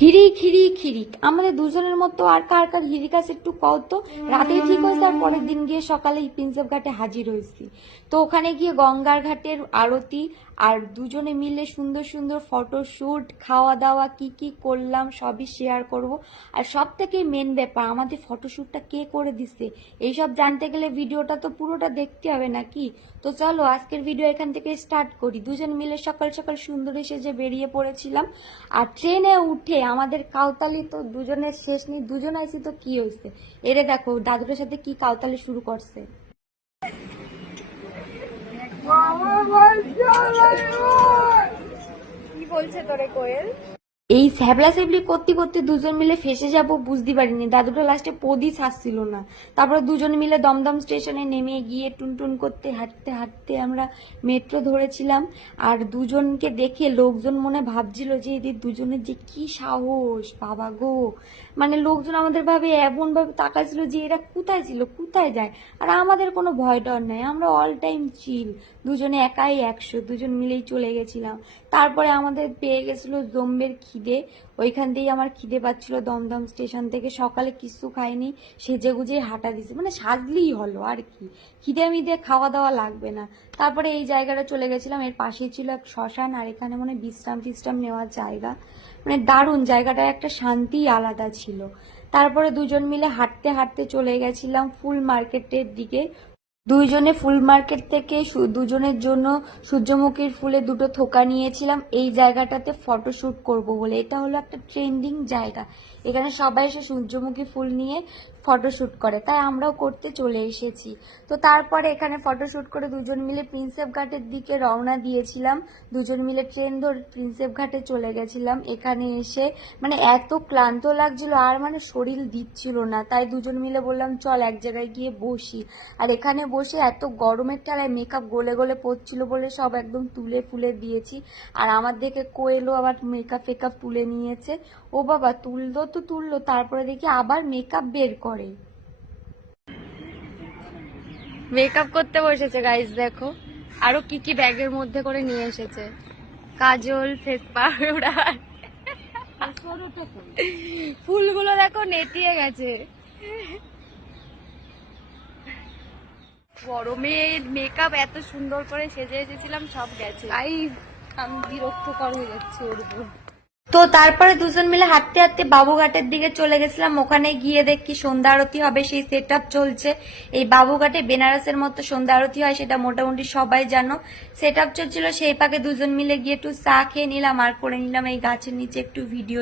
হিরিক হিরিক হিরিক আমাদের দুজনের মতো আর কার কার হিরিক আছে একটু কও তো। রাতে ঠিক হয়েছে আর পরের দিন গিয়ে সকালে প্রিন্সেপ ঘাটে হাজির হয়েছি। তো ওখানে গিয়ে গঙ্গার ঘাটের আরতি আর দুজনে মিলে সুন্দর সুন্দর ফটোশুট, খাওয়া দাওয়া কি কি করলাম সবই শেয়ার করব। আর সব থেকে মেন ব্যাপার আমাদের ফটোশুটটা কে করে দিছে এইসব জানতে গেলে ভিডিওটা তো পুরোটা দেখতে হবে নাকি। তো চলো আজকের ভিডিও এখান থেকে স্টার্ট করি। দুজন মিলে সকাল সকাল সুন্দরী সেজে বেরিয়ে পড়েছিলাম। আর ট্রেনে উঠে আমাদের কাউতালি তো দুজনের শেষ নেই। দুজন আইসি তো কি হয়েছে, এরে দেখো দাদুটার সাথে কি কাউতালি শুরু করছে। কি বলছে তোরে কোয়েল? এই স্যাবলা স্যাবলি করতে করতে দুজন মিলে ফেসে যাব বুঝতে পারিনি। দাদুটা লাস্টে পদি ছাড়ছিল না। তারপরে দুজন মিলে দমদম স্টেশনে নেমে গিয়ে টুনটুন করতে হাঁটতে হাঁটতে আমরা মেট্রো ধরেছিলাম। আর দুজনকে দেখে লোকজন মনে ভাবছিল যে এদের দুজনের যে কি সাহস বাবা গো। মানে লোকজন আমাদের ভাবে এমন ভাবে তাকাইছিল যে এরা কোথায় ছিল, কোথায় যায়। আর আমাদের কোনো ভয় ডর নাই, আমরা অল টাইম চিল। দুজনে একাই 100, দুজন মিলেই চলে গেছিলাম। তারপরে আমাদের পেয়ে গেছিল জম্বের খিদে। ওইখান দিয়েই আমার খিদে পাচ্ছিল দমদম স্টেশন থেকে। সকালে কিছু খাইনি, সেজে গুজে হাঁটা দিছি, মানে সাজলেই হলো আর কি। খিদে মিদে খাওয়া দাওয়া লাগবে না। তারপরে এই জায়গাটা চলে গেছিলাম, এর পাশেই ছিল এক শ্মশান আর এখানে মানে বিশ্রাম টিশ্রাম নেওয়ার জায়গা। মানে দারুণ, জায়গাটা একটা শান্তি আলাদা ছিল। তারপরে দুজন মিলে হাঁটতে হাঁটতে চলে গেছিলাম ফুল মার্কেটের দিকে। দুইজনে ফুল মার্কেট থেকে দুজনের জন্য সূর্যমুখীর ফুলে দুটো থোকা নিয়েছিলাম এই জায়গাটাতে ফটোশুট করব বলে। এটা হলো একটা ট্রেন্ডিং জায়গা, এখানে সবাই এসে সূর্যমুখী ফুল নিয়ে ফটোশুট করে, তাই আমরাও করতে চলে এসেছি। তো তারপরে এখানে ফটোশুট করে দুজন মিলে প্রিন্সেপ ঘাটের দিকে রওনা দিয়েছিলাম। দুজন মিলে ট্রেন ধরে প্রিন্সেপ ঘাটে চলে গেছিলাম। এখানে এসে মানে এত ক্লান্ত লাগছিল আর মানে শরীর দিচ্ছিল না, তাই দুজন মিলে বললাম চল এক জায়গায় গিয়ে বসি। আর এখানে বসে এত গরমের ঠেলায় মেকআপ গলে গলে পড়ছিল বলে সব একদম তুলে ফুলে দিয়েছি। আর আমার দেখে কোয়েলও আবার মেকআপ ফেকআপ তুলে নিয়েছে। ও বাবা তুললো তো তুললো, তারপরে দেখি আবার মেকআপ বের করে, মেকআপ করতে বসেছে গাইস। দেখো আরো কি কি ব্যাগের মধ্যে করে নিয়ে এসেছে, কাজল, ফেস পাউডার। ফুলগুলো দেখো নেতিয়ে গেছে। গরমে মেকআপ এত সুন্দর করে সেজে এসেছিলাম সব গেছে। আমি বিরক্তকর হয়ে যাচ্ছি ওর উপর। তো তারপরে দুজন মিলে হাঁটতে হাঁটতে বাবুঘাটের দিকে চলে গেছিলাম। ওখানে গিয়ে দেখি সন্ধ্যা আরতি হবে, সেই সেট আপ চলছে। এই বাবুঘাটে বেনারসের মতো সন্ধ্যা আরতি হয়, সেটা মোটামুটি সবাই জানো। সেট আপ চলছিল, সেই পাকে দুজন মিলে গিয়ে একটু চা খেয়ে নিলাম আর করে নিলাম এই গাছের নিচে একটু ভিডিও।